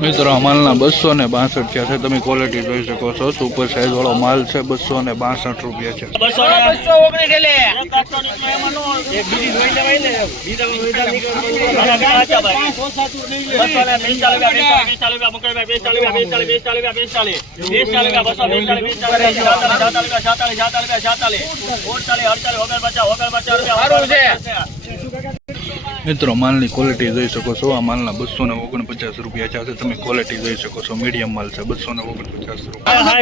મિત્રો માલના 262 છે તમે ક્વોલિટી જોઈ શકો છો સુપર સાઈઝ વાળો માલ છે 262 રૂપિયા છે 249 મિત્રો માલની ક્વોલિટી જોઈ શકો છો આ માલના 249 રૂપિયા છે તમે ક્વોલિટી જોઈ શકો છો મીડિયમ માલ છે 249 રૂપિયા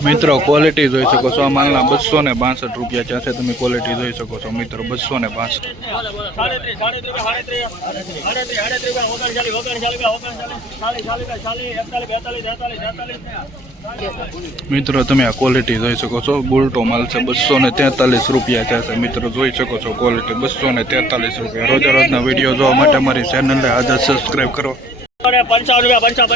મિત્રો ક્વોલિટી જોઈ શકો છો આ માલના 262 રૂપિયા છે તમે ક્વોલિટી જોઈ શકો છો મિત્રો 262 મિત્રો તમે આ ક્વોલિટી જોઈ શકો છો બુલટો માલ છે 243 રૂપિયા છે મિત્રો જોઈ શકો છો ક્વોલિટી 243 રૂપિયા રોજ રોજના વિડીયો જોવા માટે અમારી ચેનલને આજે સબસ્ક્રાઇબ કરો 55 રૂપિયા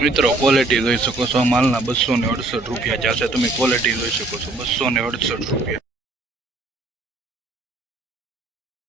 મિત્રો ક્વોલિટી જોઈ શકો છો માલના 268 રૂપિયા છે તમે ક્વોલિટી જોઈ શકો છો 268 રૂપિયા